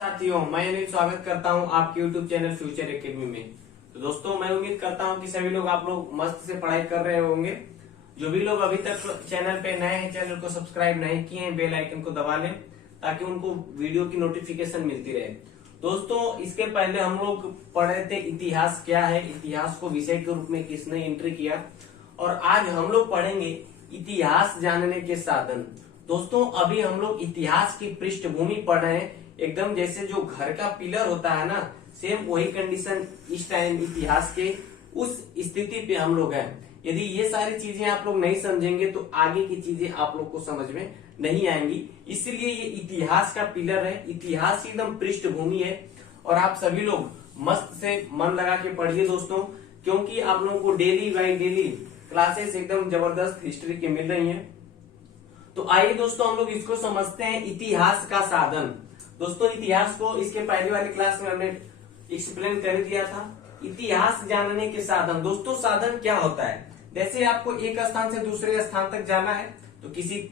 साथियों, मैं अनिल स्वागत करता हूं आपके YouTube चैनल फ्यूचर एकेडमी में। तो दोस्तों, मैं उम्मीद करता हूं कि सभी लोग आप लोग मस्त से पढ़ाई कर रहे होंगे। जो भी लोग अभी तक चैनल पे नए हैं, चैनल को सब्सक्राइब नहीं किए हैं, बेल आइकन को दबा लें ताकि उनको वीडियो की नोटिफिकेशन मिलती रहे। दोस्तों, इसके पहले हम लोग पढ़ रहे थे इतिहास क्या है, इतिहास को विषय के रूप में किसने एंट्री किया, और आज हम लोग पढ़ेंगे इतिहास जानने के साधन। दोस्तों, अभी हम लोग इतिहास की पृष्ठभूमि पढ़ रहे हैं, एकदम जैसे जो घर का पिलर होता है ना, सेम वही कंडीशन इस टाइम इतिहास के उस स्थिति पे हम लोग हैं। यदि ये सारी चीजें आप लोग नहीं समझेंगे तो आगे की चीजें आप लोग को समझ में नहीं आएंगी। इसलिए ये इतिहास का पिलर है, इतिहास की एकदम पृष्ठभूमि है। और आप सभी लोग मस्त से मन लगा के पढ़िए दोस्तों, क्योंकि आप लोगों को डेली बाई डेली क्लासेस एकदम जबरदस्त हिस्ट्री की मिल रही है। तो आइए दोस्तों, हम लोग इसको समझते हैं, इतिहास का साधन। दोस्तों, इतिहास को इसके पहले वाली क्लास में हमने एक्सप्लेन कर दिया था। इतिहास जानने के साधन। दोस्तों, साधन क्या होता है? जैसे आपको एक स्थान से दूसरे स्थान तक जाना है, तो किसी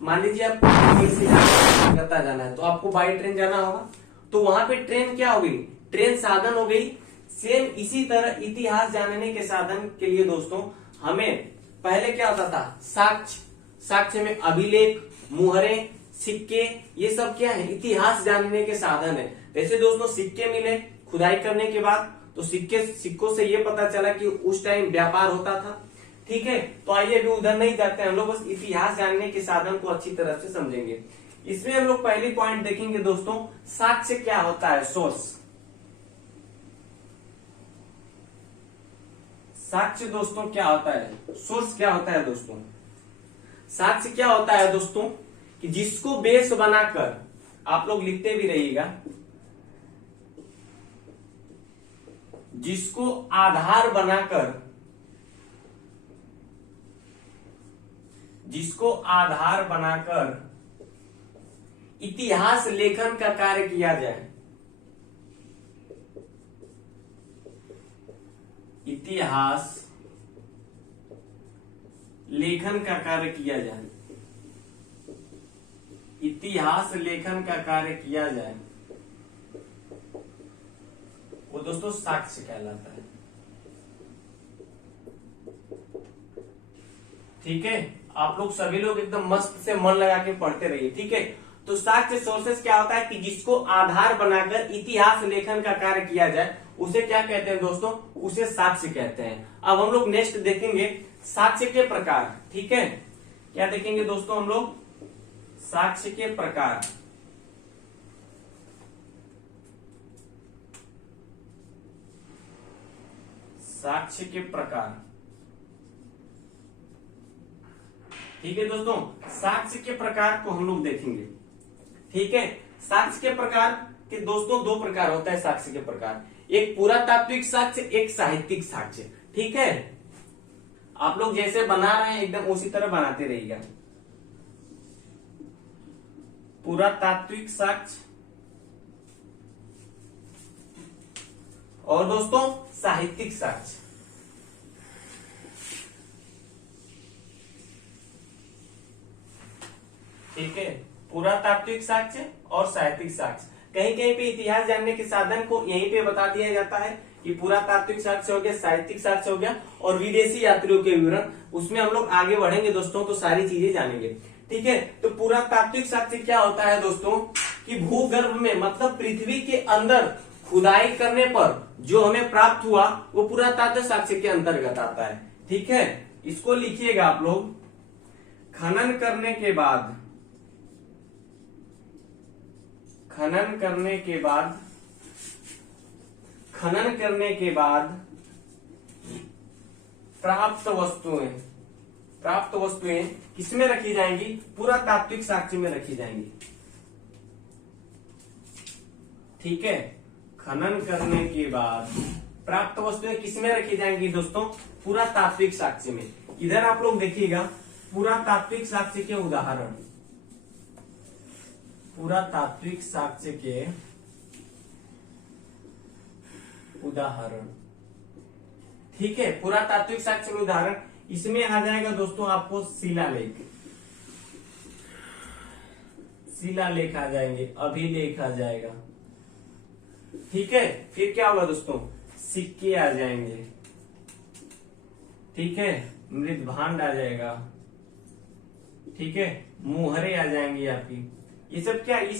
मान लीजिए आपको कलकत्ता जाना है, तो आपको बाई ट्रेन जाना होगा। तो वहां पे ट्रेन क्या हो गई? ट्रेन साधन हो गई। सेम इसी तरह इतिहास जानने के साधन के लिए दोस्तों, हमें पहले क्या होता था? साक्ष्य। साक्ष्य में अभिलेख, मुहरे, सिक्के, ये सब क्या है? इतिहास जानने के साधन है। जैसे दोस्तों, सिक्के मिले खुदाई करने के बाद, तो सिक्कों से ये पता चला कि उस टाइम व्यापार होता था। ठीक है, तो आइए अभी उधर नहीं जाते हैं, हम लोग बस इतिहास जानने के साधन को अच्छी तरह से समझेंगे। इसमें हम लोग पहली पॉइंट देखेंगे दोस्तों, साक्ष्य क्या होता है? सोर्स। साक्ष्य दोस्तों क्या होता है? सोर्स क्या होता है दोस्तों? साक्ष्य क्या होता है दोस्तों? कि जिसको बेस बनाकर आप लोग लिखते भी रहिएगा, जिसको आधार बनाकर, जिसको आधार बनाकर इतिहास लेखन का कार्य किया जाए। इतिहास लेखन का कार्य किया जाए। इतिहास लेखन का कार्य किया जाए, वो दोस्तों साक्ष्य कहलाता है। ठीक है, आप लोग सभी लोग एकदम मस्त से मन लगा के पढ़ते रहिए। ठीक है, तो साक्ष्य सोर्सेस क्या होता है? कि जिसको आधार बनाकर इतिहास लेखन का कार्य किया जाए, उसे क्या कहते हैं दोस्तों? उसे साक्ष्य कहते हैं। अब हम लोग नेक्स्ट देखेंगे साक्ष्य के प्रकार। ठीक है, क्या देखेंगे दोस्तों हम लोग? साक्ष्य के प्रकार। साक्ष्य के प्रकार। ठीक है दोस्तों, साक्ष्य के प्रकार को हम लोग देखेंगे। ठीक है, साक्ष्य के प्रकार के दोस्तों दो प्रकार होता है। साक्ष्य के प्रकार, एक पुरातात्विक साक्ष्य, एक साहित्यिक साक्ष्य। ठीक है, आप लोग जैसे बना रहे हैं एकदम उसी तरह बनाते रहिएगा। पुरातात्विक साक्ष्य और दोस्तों साहित्यिक साक्ष्य। ठीक है, पुरातात्विक साक्ष्य और साहित्यिक साक्ष्य। कहीं कहीं पे इतिहास जानने के साधन को यहीं पे बता दिया जाता है कि पुरातात्विक साक्ष्य हो गया, साहित्यिक साक्ष्य हो गया, और विदेशी यात्रियों के विवरण। उसमें हम लोग आगे बढ़ेंगे दोस्तों, तो सारी चीजें जानेंगे। ठीक है, तो पुरातात्विक साक्ष्य क्या होता है दोस्तों? कि भूगर्भ में, मतलब पृथ्वी के अंदर खुदाई करने पर जो हमें प्राप्त हुआ, वो पुरातात्विक साक्ष्य के अंतर्गत आता है। ठीक है, इसको लिखिएगा आप लोग। खनन करने के बाद, खनन करने के बाद, खनन करने के बाद प्राप्त वस्तुएं, प्राप्त वस्तुएं किसमें रखी जाएंगी? पुरातात्विक साक्ष्य में रखी जाएंगी। ठीक है, खनन करने के बाद प्राप्त वस्तुएं किसमें रखी जाएंगी दोस्तों? पुरातात्विक साक्ष्य में। इधर आप लोग देखिएगा पुरातात्विक साक्ष्य के उदाहरण। पुरातात्विक साक्ष्य के उदाहरण। ठीक है, पुरातात्विक साक्ष्य के उदाहरण इसमें आ जाएगा दोस्तों आपको शिलालेख। शिलालेख आ जाएंगे, अभिलेख आ जाएगा। ठीक है, फिर क्या होगा दोस्तों, सिक्के आ जाएंगे, ठीक है, मृद भांड आ जाएगा, ठीक है, मुहरे आ जाएंगी आपकी। ये सब क्या, ये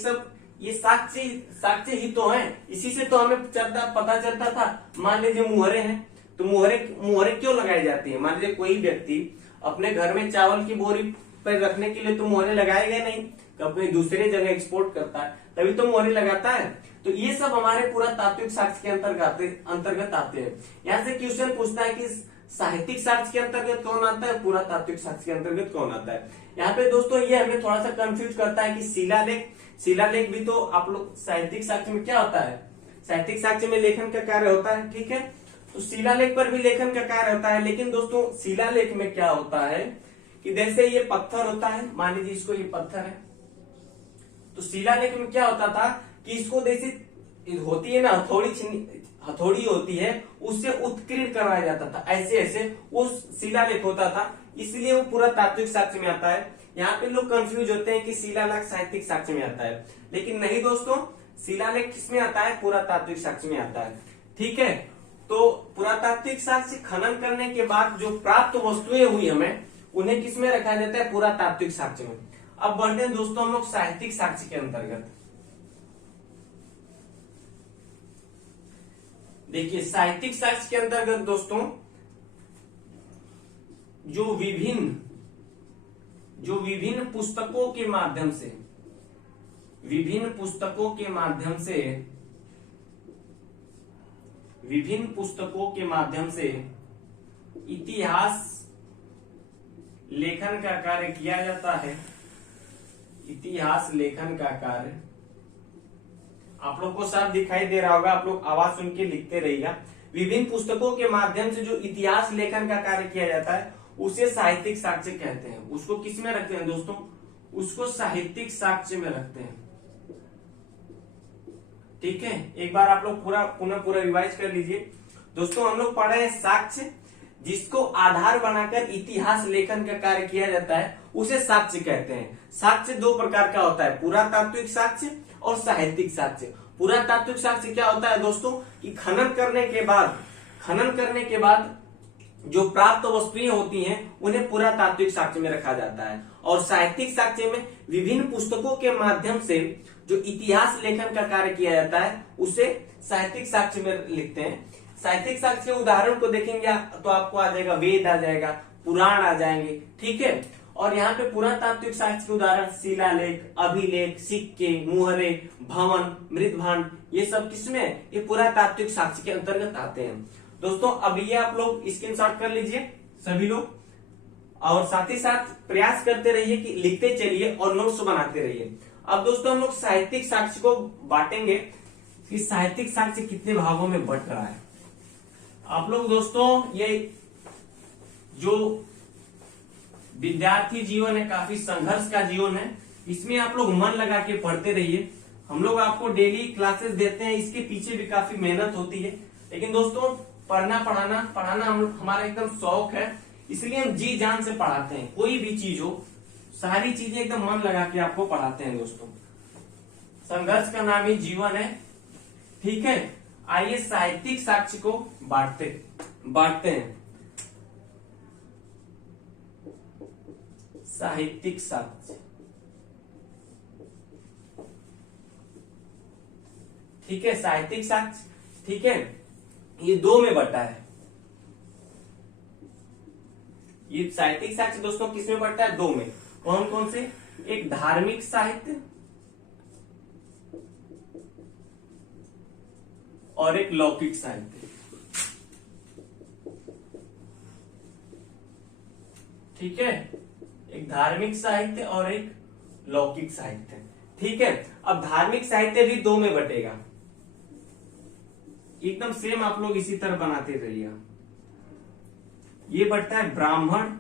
साक्ष्य साक्ष्य ही तो है, इसी से तो हमें पता चलता था। मान लीजिए मुहरे हैं, तो मुहरे मुहरे क्यों लगाई जाती है? मान लीजिए कोई व्यक्ति अपने घर में चावल की बोरी पर रखने के लिए तो मुहरे लगाएगा नहीं, कभी दूसरे जगह एक्सपोर्ट करता है तभी तो मुहरे लगाता है। तो ये सब हमारे पुरातात्विक साक्ष्य के अंतर्गत आते हैं। यहाँ से क्वेश्चन पूछता है कि साहित्यिक साक्ष्य के अंतर्गत कौन आता है, पुरातात्विक साक्ष्य के अंतर्गत कौन आता है। यहाँ पे दोस्तों ये हमें थोड़ा सा कंफ्यूज करता है कि शिलालेख भी तो आप लोग साहित्यिक साक्ष्य में क्या होता है, साहित्यिक साक्ष्य में लेखन का कार्य होता है, ठीक है। तो शिलालेख पर भी लेखन का कार्य होता है, लेकिन दोस्तों शिलालेख में क्या होता है कि जैसे ये पत्थर होता है, मान लीजिए इसको ये पत्थर है, तो शिलालेख में क्या होता था कि इसको जैसे होती है ना हथौड़ी होती है, उससे उत्कीर्ण करवाया जाता था, ऐसे ऐसे वो शिलालेख होता था, इसलिए वो पुरातात्विक साक्ष्य में आता है। यहाँ पे लोग कंफ्यूज होते हैं कि शिलालेख साहित्यिक साक्ष्य में आता है, लेकिन नहीं दोस्तों, शिलालेख किसमें आता है, पुरातात्विक साक्ष्य में आता है, ठीक है। तो पुरातात्विक साक्ष्य खनन करने के बाद जो प्राप्त वस्तुएं हुई हमें, उन्हें किसमें रखा जाता है, पुरातात्विक साक्ष्य में। अब बढ़ते हैं दोस्तों हम लोग साहित्यिक साक्ष्य के अंतर्गत। देखिए साहित्यिक साक्ष्य के अंतर्गत दोस्तों जो विभिन्न पुस्तकों के माध्यम से विभिन्न पुस्तकों के माध्यम से इतिहास लेखन का कार्य किया जाता है। इतिहास लेखन का कार्य आप लोग को साफ दिखाई दे रहा होगा, आप लोग आवाज सुन के लिखते रहिएगा। विभिन्न पुस्तकों के माध्यम से जो इतिहास लेखन का कार्य किया जाता है उसे साहित्यिक साक्ष्य कहते हैं। उसको किस में रखते हैं दोस्तों, उसको साहित्यिक साक्ष्य में रखते हैं, ठीक है। एक बार आप लोग पूरा रिवाइज कर लीजिए दोस्तों। हम लोग पढ़े हैं साक्ष्य, जिसको आधार बनाकर इतिहास लेखन का कार्य किया जाता है उसे साक्ष्य कहते हैं। साक्ष्य दो प्रकार का होता है, पुरातात्विक साक्ष्य और साहित्यिक साक्ष्य। पुरातात्विक साक्ष्य क्या होता है दोस्तों कि खनन करने के बाद जो प्राप्त वस्तुएं होती हैं उन्हें पुरातात्विक साक्ष्य में रखा जाता है। और साहित्यिक साक्ष्य में विभिन्न पुस्तकों के माध्यम से जो इतिहास लेखन का कार्य किया जाता है उसे साहित्यिक साक्ष्य में लिखते हैं। साहित्यिक साक्ष्य के उदाहरण को देखेंगे तो आपको आ जाएगा, वेद आ जाएगा, पुराण आ जाएंगे, ठीक है। और यहाँ पे पुरातात्विक साक्ष्य के उदाहरण शिलालेख, अभिलेख, सिक्के, मुहरे, भवन, मृदभांड, ये सब किसमें, ये पुरातात्विक साक्ष्य के अंतर्गत आते हैं। दोस्तों अब ये आप लोग स्क्रीनशॉट कर लीजिए सभी लोग, और साथ ही साथ प्रयास करते रहिए कि लिखते चलिए और नोट्स बनाते रहिए। अब दोस्तों हम लोग साहित्यिक साक्ष्य को बांटेंगे कि साहित्यिक साक्ष्य कितने भागों में बंट रहा है। आप लोग दोस्तों ये जो विद्यार्थी जीवन है काफी संघर्ष का जीवन है, इसमें आप लोग मन लगा के पढ़ते रहिए। हम लोग आपको डेली क्लासेस देते हैं, इसके पीछे भी काफी मेहनत होती है, लेकिन दोस्तों पढ़ाना हमारा एकदम शौक है, इसलिए हम जी जान से पढ़ाते हैं। कोई भी चीज हो, सारी चीजें एकदम मन लगा के आपको पढ़ाते हैं दोस्तों। संघर्ष का नाम ही जीवन है, ठीक है। आइए साहित्यिक साक्ष्य को बांटते हैं। साहित्यिक साक्ष्य, ठीक है, साहित्यिक साक्ष्य, ठीक है, ये दो में बटा है। ये साहित्यिक साक्ष्य दोस्तों किसमें बटा है, दो में। कौन कौन से, एक धार्मिक साहित्य और एक लौकिक साहित्य, ठीक है। एक धार्मिक साहित्य और एक लौकिक साहित्य, ठीक है। अब धार्मिक साहित्य भी दो में बटेगा, एकदम सेम आप लोग इसी तरह बनाते रहिएगा। ये बढ़ता है ब्राह्मण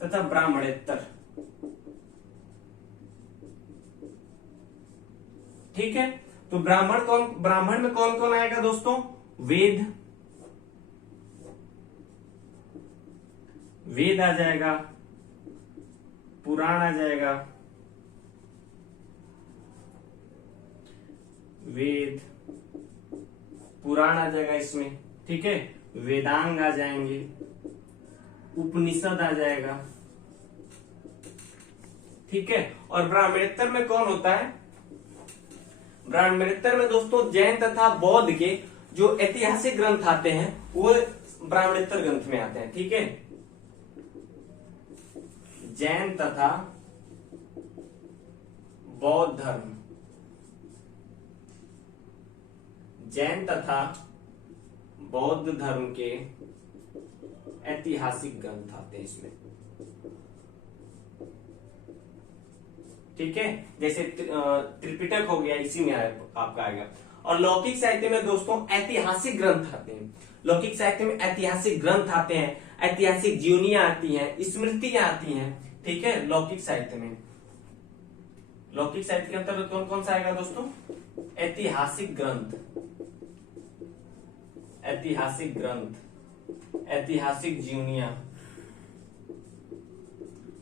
तथा ब्राह्मणेतर, ठीक है। तो ब्राह्मण में कौन कौन आएगा दोस्तों, वेद आ जाएगा, पुराण आ जाएगा, वेद, पुराण आ जाएगा इसमें, ठीक है, वेदांग आ जाएंगे, उपनिषद आ जाएगा, ठीक है। और ब्राह्मणोत्तर में कौन होता है? ब्राह्मणोत्तर में दोस्तों जैन तथा बौद्ध के जो ऐतिहासिक ग्रंथ आते हैं वो ब्राह्मणोत्तर ग्रंथ में आते हैं, ठीक है। जैन तथा बौद्ध धर्म, जैन तथा बौद्ध धर्म के ऐतिहासिक ग्रंथ आते हैं इसमें, ठीक है। जैसे त्रिपिटक हो गया, इसी में आपका आएगा। और लौकिक साहित्य में दोस्तों ऐतिहासिक ग्रंथ आते हैं, लौकिक साहित्य में ऐतिहासिक ग्रंथ आते हैं, ऐतिहासिक जीवनियां आती हैं, स्मृतियां आती हैं, ठीक है। लौकिक साहित्य में, लौकिक साहित्य के अंतर्गत कौन कौन सा आएगा दोस्तों? ऐतिहासिक ग्रंथ, ऐतिहासिक ग्रंथ, ऐतिहासिक जीवनियां,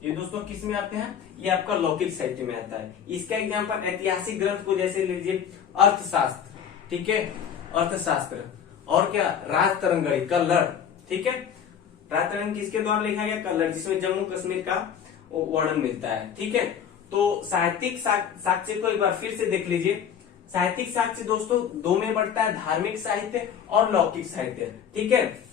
ये दोस्तों किस में आते हैं? ये आपका लौकिक साहित्य में आता है। इसका एग्जाम्पल ऐतिहासिक ग्रंथ को जैसे लीजिए अर्थशास्त्र, ठीक है, अर्थशास्त्र, और क्या राजतरंगणी, कल्लड़, ठीक है। राजतरंगणी किसके द्वारा लिखा गया? कल्लड़, जिसमें जम्मू कश्मीर का वर्णन मिलता है, ठीक है। तो साहित्यिक साक्ष्य को एक बार फिर से देख लीजिए। साहित्यिक साक्ष्य दोस्तों दो में बढ़ता है, धार्मिक साहित्य और लौकिक साहित्य, ठीक है।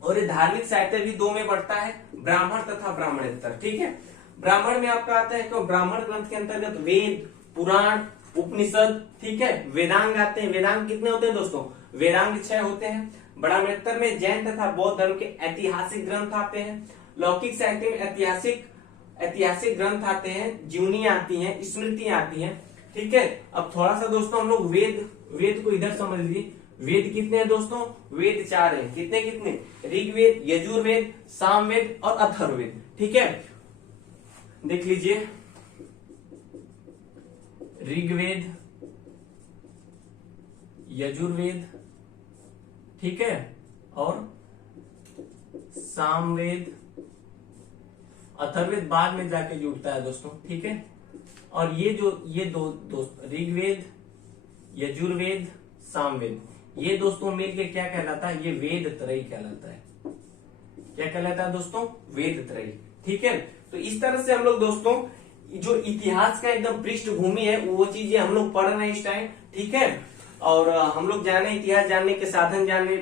और ये धार्मिक साहित्य भी दो में बढ़ता है, ब्राह्मण तथा ब्राह्मणोत्तर, ठीक है। ब्राह्मण में आपका आता है तो ब्राह्मण ग्रंथ के अंतर्गत वेद, पुराण, उपनिषद, ठीक है, वेदांग आते हैं। वेदांग कितने होते हैं दोस्तों? वेदांग 6 होते हैं। ब्राह्मणोत्तर में जैन तथा बौद्ध धर्म के ऐतिहासिक ग्रंथ आते हैं। लौकिक साहित्य में ऐतिहासिक ग्रंथ आते हैं, जीवनियां आती हैं, स्मृतियां आती हैं, ठीक है। अब थोड़ा सा दोस्तों हम लोग वेद को इधर समझ लीजिए। वेद कितने हैं दोस्तों? वेद 4 हैं। कितने कितने? ऋग्वेद, यजुर्वेद, सामवेद और अथर्ववेद, ठीक है। देख लीजिए, ऋग्वेद, यजुर्वेद, ठीक है, और सामवेद, अथर्ववेद बाद में जाके जुड़ता है दोस्तों, ठीक है। और ये दो ऋग्वेद, यजुर्वेद, सामवेद, ये दोस्तों मिलके क्या कहलाता है? ये वेद त्रयी कहलाता है। क्या कहलाता है दोस्तों? वेद त्रयी, ठीक है। तो इस तरह से हम लोग दोस्तों जो इतिहास का एकदम पृष्ठभूमि है वो चीजें हम लोग पढ़ रहे हैं इस टाइम, ठीक है। और हम लोग जाने इतिहास जानने के साधन जाने,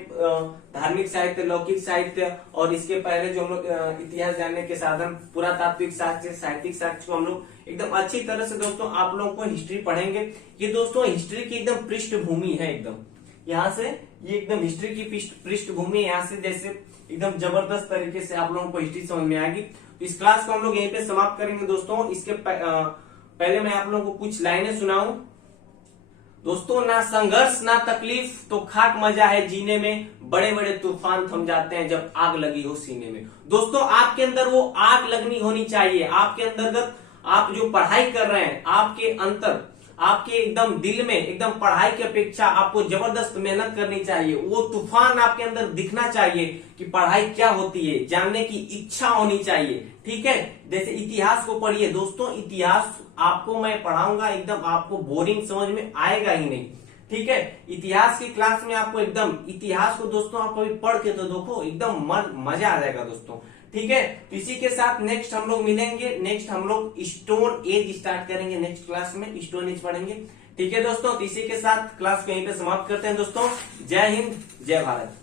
धार्मिक साहित्य, लौकिक साहित्य, और इसके पहले जो हम लोग इतिहास जानने के साधन पुरातात्विक साक्ष्य, साहित्यिक साक्ष्य को हम लोग एकदम अच्छी तरह से दोस्तों आप लोगों को हिस्ट्री पढ़ेंगे। ये दोस्तों हिस्ट्री की एकदम पृष्ठभूमि है, एकदम यहाँ से ये एकदम हिस्ट्री की पृष्ठभूमि है। यहाँ से जैसे एकदम जबरदस्त तरीके से आप लोगों को हिस्ट्री समझ में आएगी। तो इस क्लास को हम लोग यहीं पे समाप्त करेंगे दोस्तों। इसके पहले मैं आप लोगों को कुछ लाइनें सुनाऊं दोस्तों। ना संघर्ष ना तकलीफ तो खाक मजा है जीने में, बड़े बड़े तूफान थम जाते हैं जब आग लगी हो सीने में। दोस्तों आपके अंदर वो आग लगनी होनी चाहिए। आपके अंतर्गत आप जो पढ़ाई कर रहे हैं, आपके अंतर, आपके एकदम दिल में एकदम पढ़ाई की अपेक्षा आपको जबरदस्त मेहनत करनी चाहिए। वो तूफान आपके अंदर दिखना चाहिए कि पढ़ाई क्या होती है, जानने की इच्छा होनी चाहिए, ठीक है। जैसे इतिहास को पढ़िए दोस्तों, इतिहास आपको मैं पढ़ाऊंगा एकदम आपको बोरिंग समझ में आएगा ही नहीं, ठीक है। इतिहास की क्लास में आपको एकदम इतिहास को दोस्तों आप कभी पढ़ के तो देखो, एकदम मजा आ जाएगा दोस्तों, ठीक है। तो इसी के साथ नेक्स्ट हम लोग मिलेंगे। नेक्स्ट हम लोग स्टोन एज स्टार्ट करेंगे, नेक्स्ट क्लास में स्टोन एज पढ़ेंगे, ठीक है दोस्तों। तो इसी के साथ क्लास को यहीं पे समाप्त करते हैं दोस्तों। जय हिंद, जय भारत।